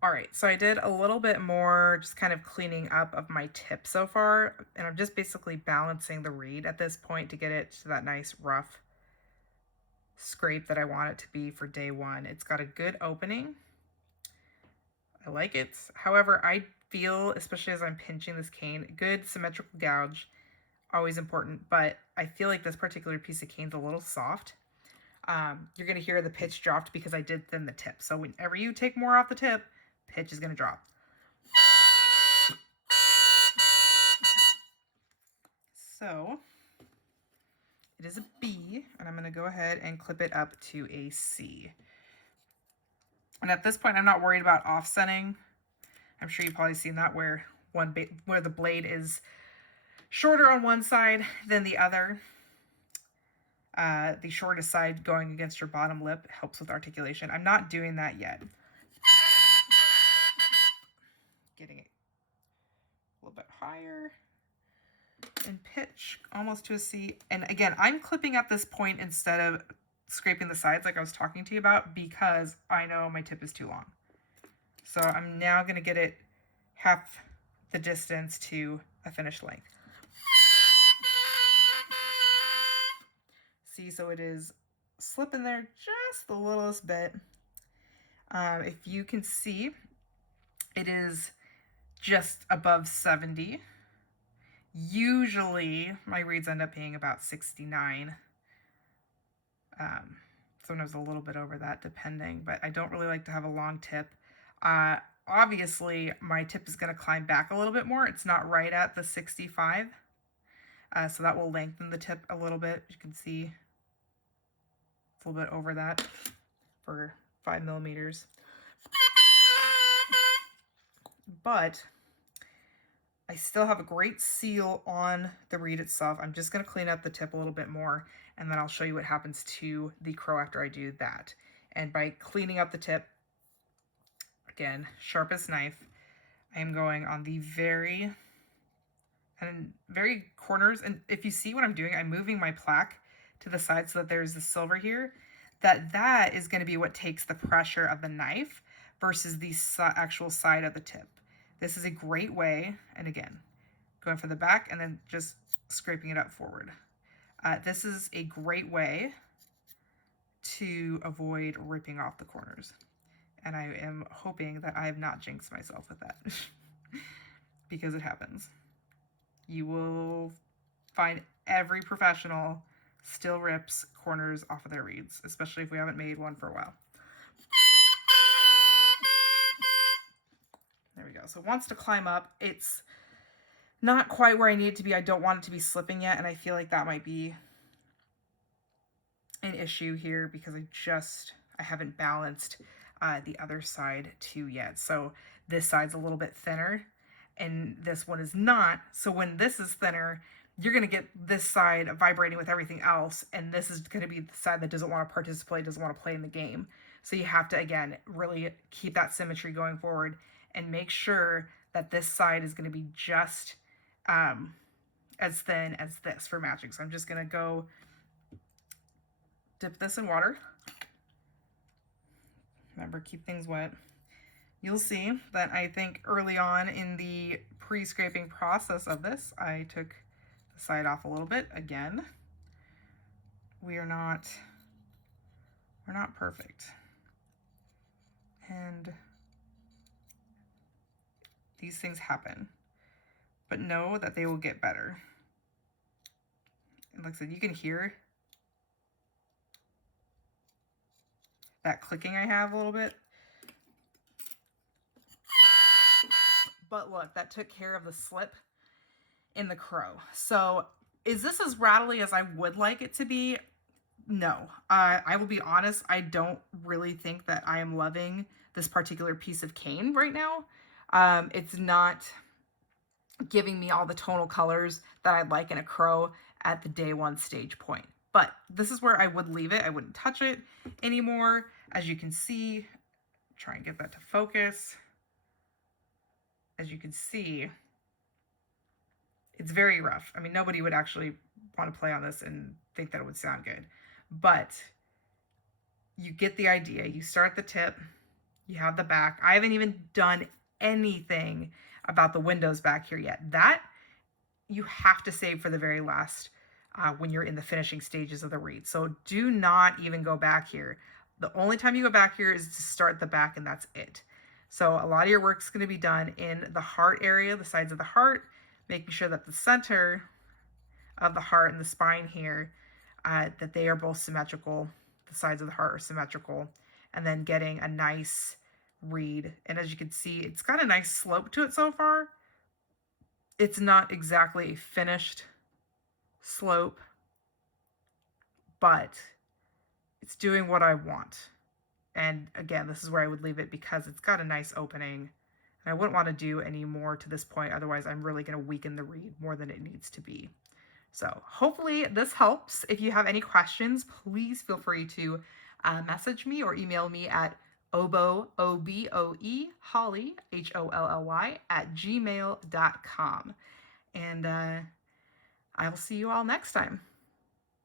All right, so I did a little bit more just kind of cleaning up of my tip so far, and I'm just basically balancing the reed at this point to get it to that nice rough scrape that I want it to be for day one. It's got a good opening. I like it. However, I feel, especially as I'm pinching this cane, good symmetrical gouge, always important, but I feel like this particular piece of cane's a little soft. You're going to hear the pitch dropped because I did thin the tip. So whenever you take more off the tip, pitch is going to drop. So it is a B, and I'm going to go ahead and clip it up to a C. And at this point, I'm not worried about offsetting. I'm sure you've probably seen that where where the blade is shorter on one side than the other. The shortest side going against your bottom lip helps with articulation. I'm not doing that yet. Getting it a little bit higher and pitch almost to a C. And again, I'm clipping at this point instead of scraping the sides like I was talking to you about because I know my tip is too long. So I'm now going to get it half the distance to a finished length. See, so it is slipping there just the littlest bit. If you can see, it is just above 70. Usually my reeds end up being about 69. Sometimes a little bit over that depending, but I don't really like to have a long tip. Obviously my tip is going to climb back a little bit more. It's not right at the 65. So that will lengthen the tip a little bit. You can see it's a little bit over that for 5 millimeters. But I still have a great seal on the reed itself. I'm just going to clean up the tip a little bit more, and then I'll show you what happens to the crow after I do that. And by cleaning up the tip, again, sharpest knife, I am going on the very corners. And if you see what I'm doing, I'm moving my plaque to the side so that there's the silver here. That is going to be what takes the pressure of the knife versus the actual side of the tip. This is a great way, and again, going for the back and then just scraping it up forward. This is a great way to avoid ripping off the corners. And I am hoping that I have not jinxed myself with that because it happens. You will find every professional still rips corners off of their reeds, especially if we haven't made one for a while. There we go. So it wants to climb up. It's not quite where I need it to be. I don't want it to be slipping yet, and I feel like that might be an issue here because I haven't balanced the other side too yet. So this side's a little bit thinner, and this one is not. So when this is thinner, you're going to get this side vibrating with everything else, and this is going to be the side that doesn't want to participate, doesn't want to play in the game. So you have to, again, really keep that symmetry going forward and make sure that this side is going to be just as thin as this for matching. So I'm just going to go dip this in water. Remember, keep things wet. You'll see that I think early on in the pre-scraping process of this, I took the side off a little bit. Again, we're not perfect. And these things happen, but know that they will get better. And like I said, you can hear that clicking I have a little bit. But look, that took care of the slip in the crow. So is this as rattly as I would like it to be? No. I will be honest, I don't really think that I am loving this particular piece of cane right now. It's not giving me all the tonal colors that I'd like in a crow at the day one stage point. But this is where I would leave it. I wouldn't touch it anymore. As you can see, try and get that to focus. As you can see, it's very rough. I mean, nobody would actually want to play on this and think that it would sound good. But you get the idea. You start the tip, You have the back. I haven't even done anything about the windows back here yet. That you have to save for the very last when you're in the finishing stages of the wreath. So do not even go back here. The only time you go back here is to start the back, and that's it. So a lot of your work is going to be done in the heart area, the sides of the heart, making sure that the center of the heart and the spine here, that they are both symmetrical. The sides of the heart are symmetrical, and then getting a nice reed. And as you can see, it's got a nice slope to it so far. It's not exactly a finished slope, but it's doing what I want. And again, this is where I would leave it because it's got a nice opening. And I wouldn't want to do any more to this point, otherwise I'm really going to weaken the reed more than it needs to be. So hopefully this helps. If you have any questions, please feel free to message me or email me at oboe, O-B-O-E, Holly, Holly, at gmail.com. And I will see you all next time.